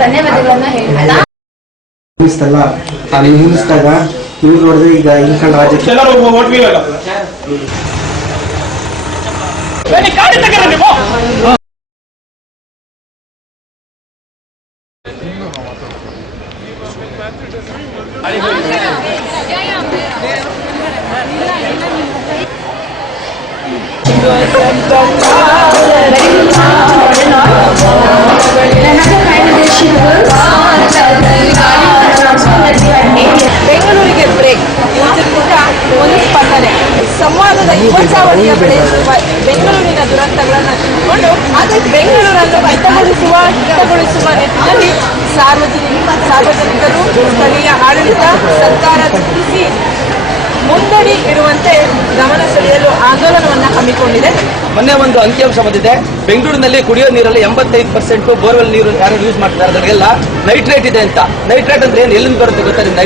ಧನ್ಯವಾದಗಳನ್ನ ಹೇಳ್ತಾ ಅಲ್ಲಿ ಮುಗಿಸಿದಾಗ ನೀವು ನೋಡಿದ್ರೆ ಈಗ ಇಂಕಂಡ್ ರಾಜ್ಯಕ್ಕೆ ಬೆಂಗಳೂರಿಗೆ ಬ್ರೇಕ್ ಕೂಡ ಒಂದು ಸ್ಪಂದನೆ ಸಂವಾದದ ಯುವಚಾವಣಿಯ ಬೆಂಗಳೂರಿನ ದುರಂತಗಳನ್ನು ತಿಳ್ಕೊಂಡು ಆದರೆ ಬೆಂಗಳೂರನ್ನು ಹಿತಗೊಳಿಸುವ ನಿಟ್ಟಿನಲ್ಲಿ ಸಾರ್ವಜನಿಕರು ಸ್ಥಳೀಯ ಆಡಳಿತ ಸರ್ಕಾರ ಚಿಂತಿಸಿ ಮುಂದಡಿ ಇರುವಂತೆ ಗಮನ ಸೆಳೆಯಲು ಆಂದೋಲನವನ್ನು ಹಮ್ಮಿಕೊಂಡಿದೆ. ಮೊನ್ನೆ ಒಂದು ಅಂಕಿಅಂಶ ಬಂದಿದೆ. ಬೆಂಗಳೂರಿನಲ್ಲಿ ಕುಡಿಯೋ ನೀರಲ್ಲಿ 85% ಬೋರ್ವೆಲ್ ನೀರು ಯಾರು ಯೂಸ್ ಮಾಡ್ತಾರೆ ಅದರಿಗೆಲ್ಲ ನೈಟ್ರೇಟ್ ಇದೆ ಅಂತ. ನೈಟ್ರೇಟ್ ಅಂದ್ರೆ ಏನು, ಎಲ್ಲಿಂದ ಬರುತ್ತೆ ಗೊತ್ತಾ ನಿಮ್ಗೆ?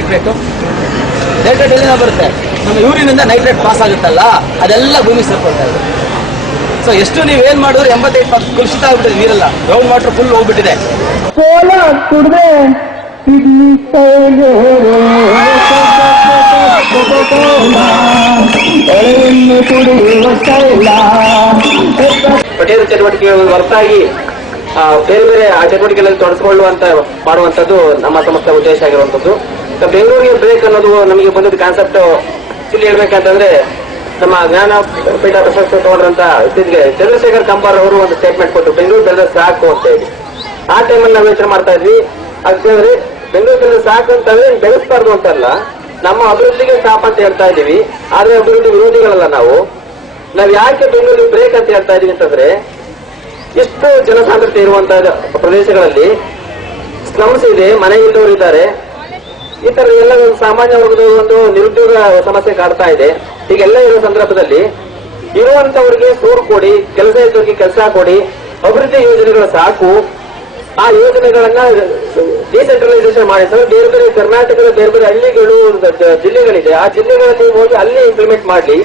ನೈಟ್ರೇಟ್ ಎಲ್ಲಿಂದ ಬರುತ್ತೆ? ನಮ್ಮ ಯೂರಿನಿಂದ ನೈಟ್ರೇಟ್ ಪಾಸ್ ಆಗುತ್ತಲ್ಲ, ಅದೆಲ್ಲ ಭೂಮಿ ಸೇರ್ಕೊಳ್ತಾ ಇದೆ. ಸೊ ಎಷ್ಟು ನೀವೇನ್ ಮಾಡಿದ್ರು 85% ಕಲುಷಿತ ಆಗ್ಬಿಟ್ಟಿದೆ ನೀರೆಲ್ಲ. ಗ್ರೌಂಡ್ ವಾಟರ್ ಫುಲ್ ಹೋಗ್ಬಿಟ್ಟಿದೆ. ಪಠ್ಯೇತರ ಚಟುವಟಿಕೆಗಳ ಹೊರತಾಗಿ ಬೇರೆ ಬೇರೆ ಆ ಚಟುವಟಿಕೆಗಳಲ್ಲಿ ತೊಡಗಿಸಿಕೊಳ್ಳುವಂತ ಮಾಡುವಂತದ್ದು ನಮ್ಮ ಸಂಸ್ಥೆ ಉದ್ದೇಶ ಆಗಿರುವಂತದ್ದು. ಬೆಂಗಳೂರಿಗೆ ಬ್ರೇಕ್ ಅನ್ನೋದು ನಮಗೆ ಬಂದಿದ್ದ ಕಾನ್ಸೆಪ್ಟ್ ಇಲ್ಲಿ ಹೇಳ್ಬೇಕಂತಂದ್ರೆ ನಮ್ಮ ಜ್ಞಾನಪೀಠ ಪ್ರಶಸ್ತಿ ತಗೊಂಡ್ರಂತ ಚಂದ್ರಶೇಖರ್ ಕಂಬಾರ್ ಅವರು ಒಂದು ಸ್ಟೇಟ್ಮೆಂಟ್ ಕೊಟ್ಟು ಬೆಂಗಳೂರು ಬೆಳೆದ ಸಾಕು ಅಂತ ಹೇಳಿ. ಆ ಟೈಮಲ್ಲಿ ನಾವು ಯೋಚನೆ ಮಾಡ್ತಾ ಇದ್ವಿ. ಯಾಕಂದ್ರೆ ಬೆಂಗಳೂರು ಬೆಳೆದ ಸಾಕು ಅಂತಂದ್ರೆ ಬೆಳೆಸಬಾರ್ದು ಅಂತಲ್ಲ, ನಮ್ಮ ಅಭಿವೃದ್ಧಿಗೆ ಸ್ಟಾಪ್ ಅಂತ ಹೇಳ್ತಾ ಇದೀವಿ. ಆದ್ರೆ ಅಭಿವೃದ್ಧಿ ವಿರೋಧಿಗಳಲ್ಲ ನಾವು. ಯಾಕೆ ಬೆಂಗಳೂರಿಗೆ ಬ್ರೇಕ್ ಅಂತ ಹೇಳ್ತಾ ಇದೀವಿ ಅಂತಂದ್ರೆ, ಎಷ್ಟು ಜನಸಾಂದ್ರತೆ ಇರುವಂತಹ ಪ್ರದೇಶಗಳಲ್ಲಿ ಸ್ಲಮ್ಸ್ ಇದೆ, ಮನೆ ಇಲ್ಲದವರು ಇದ್ದಾರೆ, ಈ ತರ ಎಲ್ಲ ಸಾಮಾನ್ಯ ವರ್ಗದ ಒಂದು ನಿರುದ್ಯೋಗ ಸಮಸ್ಯೆ ಕಾಡ್ತಾ ಇದೆ. ಹೀಗೆಲ್ಲ ಇರುವ ಸಂದರ್ಭದಲ್ಲಿ ಇರುವಂತವರಿಗೆ ಸೂರು ಕೊಡಿ, ಕೆಲಸ ಇದ್ದವರಿಗೆ ಕೆಲಸ ಕೊಡಿ, ಅಭಿವೃದ್ಧಿ ಯೋಜನೆಗಳು ಸಾಕು. ಆ ಯೋಜನೆಗಳನ್ನ ಡಿಸೆಂಟ್ರಲೈಸೇಷನ್ ಮಾಡಿ ಬೇರೆ ಬೇರೆ ಕರ್ನಾಟಕದ ಬೇರೆ ಬೇರೆ ಹಳ್ಳಿಗಳು ಜಿಲ್ಲೆಗಳಿದೆ, ಆ ಜಿಲ್ಲೆಗಳಲ್ಲಿ ಹೋಗಿ ಅಲ್ಲಿ ಇಂಪ್ಲಿಮೆಂಟ್ ಮಾಡ್ಲಿ.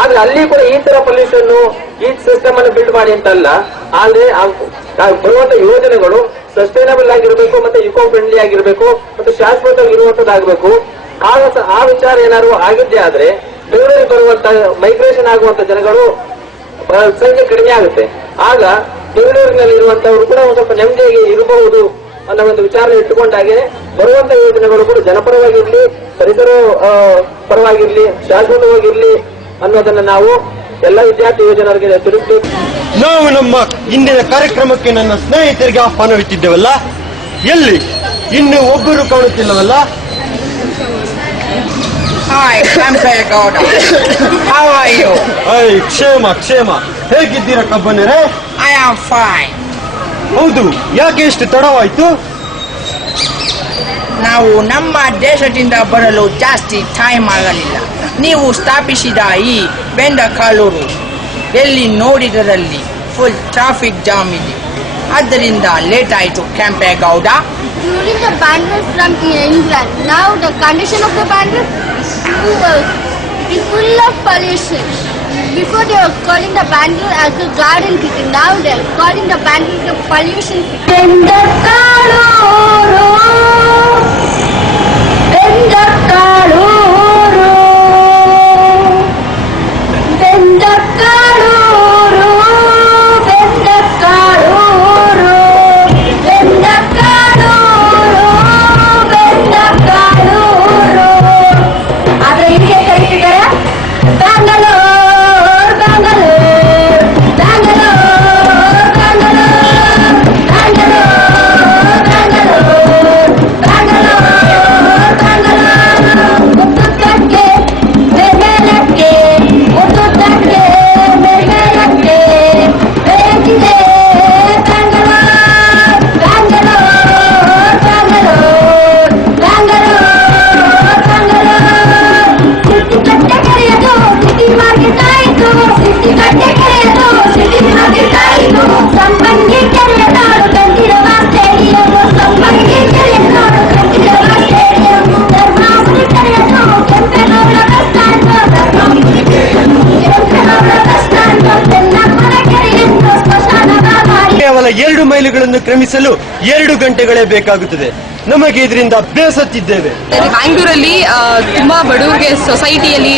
ಆದ್ರೆ ಅಲ್ಲಿ ಕೂಡ ಈ ತರ ಪೊಲ್ಯೂಷನ್ ಈ ಸಿಸ್ಟಮ್ ಅನ್ನು ಬಿಲ್ಡ್ ಮಾಡಿ ಅಂತಲ್ಲ, ಆದ್ರೆ ಬರುವಂತ ಯೋಜನೆಗಳು ಸಸ್ಟೈನಬಲ್ ಆಗಿರ್ಬೇಕು, ಮತ್ತೆ ಇಕೋ ಫ್ರೆಂಡ್ಲಿ ಆಗಿರ್ಬೇಕು, ಮತ್ತೆ ಶಾಶ್ವತವಾಗಿರುವಂತದ್ದಾಗಬೇಕು. ಆ ವಿಚಾರ ಏನಾದ್ರು ಆಗಿದ್ದೇ ಆದ್ರೆ ಬೆಂಗಳೂರಿಗೆ ಬರುವಂತ ಮೈಗ್ರೇಷನ್ ಆಗುವಂತ ಜನಗಳು ಸಂಖ್ಯೆ ಕಡಿಮೆ ಆಗುತ್ತೆ. ಆಗ ಬೆಂಗಳೂರಿನಲ್ಲಿ ಇರುವಂತವರು ಕೂಡ ಒಂದು ಸ್ವಲ್ಪ ನೆಮ್ಮದಿಯಾಗಿ ಇರಬಹುದು ಅನ್ನೋ ಒಂದು ವಿಚಾರ ಇಟ್ಟುಕೊಂಡಾಗೆ ಬರುವಂತ ಯೋಜನೆಗಳು ಕೂಡ ಜನಪರವಾಗಿರ್ಲಿ, ಪರಿಸರ ಪರವಾಗಿರ್ಲಿ, ಶಾಶ್ವತವಾಗಿರ್ಲಿ ಅನ್ನೋದನ್ನ ನಾವು ಎಲ್ಲ ವಿದ್ಯಾರ್ಥಿ ಯೋಜನೆಯವರಿಗೆ ತಿಳಿಸಬೇಕು. ನಾವು ನಮ್ಮ ಇಂದಿನ ಕಾರ್ಯಕ್ರಮಕ್ಕೆ ನನ್ನ ಸ್ನೇಹಿತರಿಗೆ ಆಹ್ವಾನವಿಟ್ಟಿದ್ದೇವಲ್ಲ, ಎಲ್ಲಿ ಇನ್ನು ಒಬ್ಬರು ಕಾಣುತ್ತಿಲ್ಲವಲ್ಲ? ಕ್ಷೇಮ ಕ್ಷೇಮ, ಹೇಗಿದ್ದೀರಾ ಕಬ್ಬನರೇ? I am fine. ಹೌದು, ಯಾಕೆ ಇಷ್ಟು ತಡವಾಯ್ತು? ನಾವು ನಮ್ಮ ದೇಶದಿಂದ ಬರಲು ಜಾಸ್ತಿ ಟೈಮ್ ಆಗಲಿಲ್ಲ. ನೀವು ಸ್ಥಾಪಿಸಿದ ಈ ಬೆಂದಕಾಳೂರು ಎಲ್ಲಿ ನೋಡಿದರಲ್ಲಿ ಫುಲ್ ಟ್ರಾಫಿಕ್ ಜಾಮ್ ಇದೆ, ಆದ್ದರಿಂದ ಲೇಟ್ ಆಯಿತು. Kempegowda. During the bandits from England, now the condition of the bandits is full of pollution. Before they were calling the bandit as a garden city, now they are calling the bandit the pollution city. 2 ಮೈಲುಗಳನ್ನು ಕ್ರಮಿಸಲು 2 ಗಂಟೆಗಳೇ ಬೇಕಾಗುತ್ತದೆ. ನಮಗೆ ಇದರಿಂದ ಬೇಸತ್ತಿದ್ದೇವೆ. ಬ್ಯಾಂಗ್ಳೂರಲ್ಲಿ ತುಂಬಾ ಬಡವರಿಗೆ ಸೊಸೈಟಿಯಲ್ಲಿ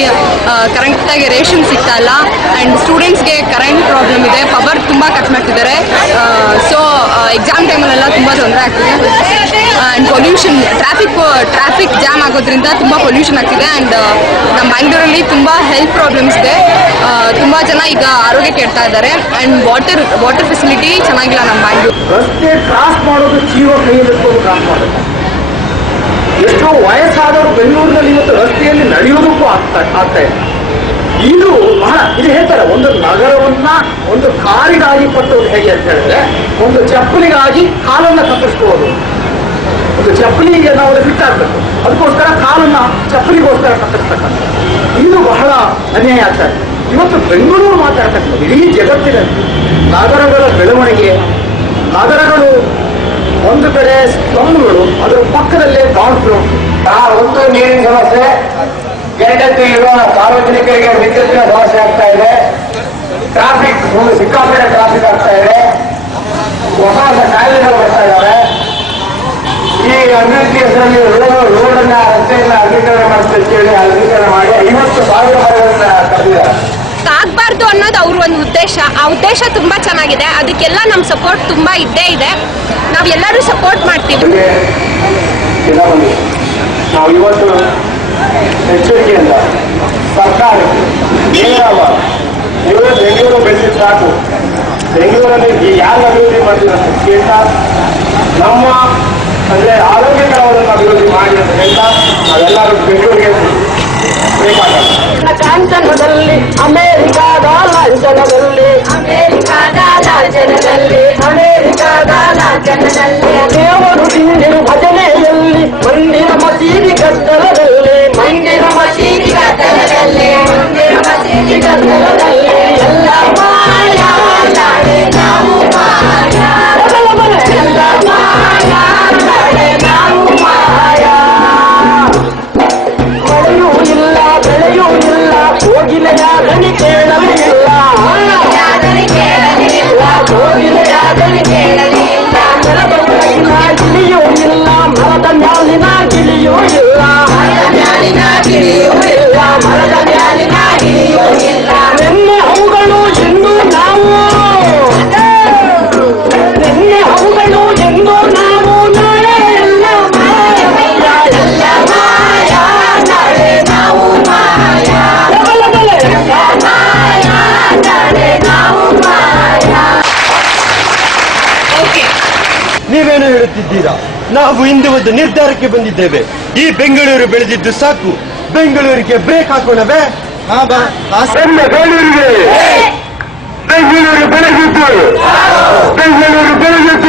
correct ಆಗಿ ration ಸಿಗ್ತಾ ಇಲ್ಲ and ಸ್ಟೂಡೆಂಟ್ಸ್ಗೆ ಕರೆಂಟ್ ಪ್ರಾಬ್ಲಮ್ ಇದೆ, ಪವರ್ ತುಂಬಾ ಕಟ್ ಮಾಡ್ತಿದ್ದಾರೆ. ಸೊ ಎಕ್ಸಾಮ್ ಟೈಮಲ್ಲೆಲ್ಲ ತುಂಬಾ ತೊಂದರೆ ಆಗ್ತಿದೆ ಅಂಡ್ ಪೊಲ್ಯೂಷನ್, ಟ್ರಾಫಿಕ್ ಜಾಮ್ ಆಗೋದ್ರಿಂದ ತುಂಬಾ ಪೊಲ್ಯೂಷನ್ ಆಗ್ತಿದೆ ಅಂಡ್ ನಮ್ಮ ಬ್ಯಾಂಗ್ಳೂರಲ್ಲಿ ತುಂಬಾ ಹೆಲ್ತ್ ಪ್ರಾಬ್ಲಮ್ಸ್ ಇದೆ. ತುಂಬಾ ಜನ ಈಗ ಆರೋಗ್ಯ ಕೆಡ್ತಾ ಇದ್ದಾರೆ ಅಂಡ್ ವಾಟರ್ ಫೆಸಿಲಿಟಿ ಚೆನ್ನಾಗಿಲ್ಲ ನಮ್ಮ ಬ್ಯಾಂಗ್ಳೂರ್. ರಸ್ತೆ ಕ್ರಾಸ್ ಮಾಡೋದು ಜೀವ ಕೈಯಲ್ಲಿ ಕ್ರಾಸ್ ಮಾಡೋದು. ಎಷ್ಟೋ ವಯಸ್ಸಾದವರು ಬೆಂಗಳೂರಿನಲ್ಲಿ ಇವತ್ತು ರಸ್ತೆಯಲ್ಲಿ ನಡೆಯೋದಕ್ಕೂ ಆಗ್ತಾ ಇದೆ. ಇದು ಹೇಳ್ತಾರೆ, ಒಂದು ನಗರವನ್ನ ಒಂದು ಕಾರಿಗಾಗಿ ಪಟ್ಟುವುದು ಹೇಗೆ ಅಂತ ಹೇಳಿದ್ರೆ, ಒಂದು ಚಪ್ಪಲಿಗಾಗಿ ಕಾಲನ್ನ ಕತ್ತರಿಸ್ಕೋದು. ಒಂದು ಚಪ್ಪಲಿಗೆ ನಾವು ಬಿಟ್ಟಾಗಬೇಕು, ಅದಕ್ಕೋಸ್ಕರ ಕಾಲನ್ನ ಚಪ್ಪಲಿಗೋಸ್ಕರ ಕತ್ತರಿಸ್ತಕ್ಕಂಥ ಇದು ಬಹಳ ಅನ್ಯಾಯ ಆಗ್ತಾ ಇದೆ. ಇವತ್ತು ಬೆಂಗಳೂರು ಮಾತಾಡ್ತಕ್ಕಂಥದ್ದು ಇಡೀ ಜಗತ್ತಿನಲ್ಲಿ ನಗರಗಳ ಬೆಳವಣಿಗೆ, ನಗರಗಳು ಒಂದು ಕಡೆ ಸ್ಲಮ್ಗಳು, ಅದರ ಪಕ್ಕದಲ್ಲೇ ಗ್ರೌಂಡ್ ಫ್ಲೋರ್. ಒಂದು ನೀರಿನ ಸಮಸ್ಯೆ, ಎರಡಕ್ಕೆ ಇರುವ ಸಾರ್ವಜನಿಕರಿಗೆ ವಿದ್ಯುತ್ತಿನ ಸಮಸ್ಯೆ ಆಗ್ತಾ ಇದೆ. ಟ್ರಾಫಿಕ್ ಸಿಕ್ಕಾಪಟ್ಟೆ ಟ್ರಾಫಿಕ್ ಆಗ್ತಾ ಇದೆ. ಹೊಸ ಕಾಯಿಲೆಗಳು ಬರ್ತಾ ಇದ್ದಾರೆ. ಈ ಅಭಿವೃದ್ಧಿ ಹೆಸರಲ್ಲಿ ರೋಡನ್ನ ರಸ್ತೆಯನ್ನ ಅಗಲೀಕರಣ ಮಾಡ್ತೇಳಿ ಅಗಲೀಕರಣ ಮಾಡಿ 50,000 ಮರಗಳನ್ನ ಕಟ್ಟಿದ್ದಾರೆ. ಆಗ್ಬಾರ್ದು ಅನ್ನೋದು ಅವ್ರ ಒಂದು ಉದ್ದೇಶ. ಆ ಉದ್ದೇಶ ತುಂಬಾ ಚೆನ್ನಾಗಿದೆ, ಅದಕ್ಕೆಲ್ಲ ನಮ್ಮ ಸಪೋರ್ಟ್ ತುಂಬಾ ಇದ್ದೇ ಇದೆ. ನಾವ್ ಎಲ್ಲರೂ ಸಪೋರ್ಟ್ ಮಾಡ್ತೀವಿ. ನಾವು ಇವತ್ತು ಎಚ್ಚರಿಕೆಯಿಂದ ಸರ್ಕಾರಕ್ಕೆ ನೀವು ಬೆಂಗಳೂರು ಬೆಳೆಸಿದ ಸಾಕು, ಬೆಂಗಳೂರಲ್ಲಿ ಯಾರು ಅಭಿವೃದ್ಧಿ ಮಾಡ್ತೀರ ಅಂತ ಕೇಳ್ತಾ, ನಮ್ಮ ಅಂದ್ರೆ ಆರೋಗ್ಯಕರವಾದ ಅಭಿವೃದ್ಧಿ ಮಾಡಿ ಅಂತ ಹೇಳ್ತಾ ನಾವೆಲ್ಲರೂ ಬೆಂಗಳೂರಿಗೆ ಬೇಕಾಗಲ್ಲ. ಚಾಂಚನದಲ್ಲಿ ಅಮೆರಿಕಾದ ಲಾಂಛನದಲ್ಲಿ ದೇವರು ಹಿಂದಿರು ಭಜನೆಯಲ್ಲಿ ಮಂದಿರ ಮಸೀದಿ ಕತ್ತಲದಲ್ಲಿ ಎಲ್ಲ ಮಾಯಾ ನಾವು ಮಾಯಾ ಮಳೆಯೂ ಇಲ್ಲ ಬೆಳೆಯೂ ಇಲ್ಲ, ಹೋಗಿಲೆಯ ದನಿ ಕೇಳಲಿಲ್ಲ, ಮರದ ಮ್ಯಾಲಿನ ಗಿಳಿಯೂ ಇಲ್ಲ, ಮರದ ಮ್ಯಾಲಿನ ಗಿಳಿಯೂ ಇಲ್ಲ, ನಿನ್ನೆ ಅವುಗಳು ಎಂದು ನಾವು, ನಿನ್ನೆ ಅವುಗಳು ಎಂದು ನಾವು, ನಾಳೆ ಎಲ್ಲ ನೀವೇನು ಹೇಳುತ್ತಿದ್ದೀರಾ? ನಾವು ಇಂದು ಒಂದು ನಿರ್ಧಾರಕ್ಕೆ ಬಂದಿದ್ದೇವೆ. ಈ ಬೆಂಗಳೂರು ಬೆಳೆದಿದ್ದು ಸಾಕು, ಬೆಂಗಳೂರಿಗೆ ಬ್ರೇಕ್ ಹಾಕೋಣವೇ? ಬೆಂಗಳೂರು ಬೆಳೆದಿದ್ದು, ಬೆಂಗಳೂರು ಬೆಳೆದಿದ್ದು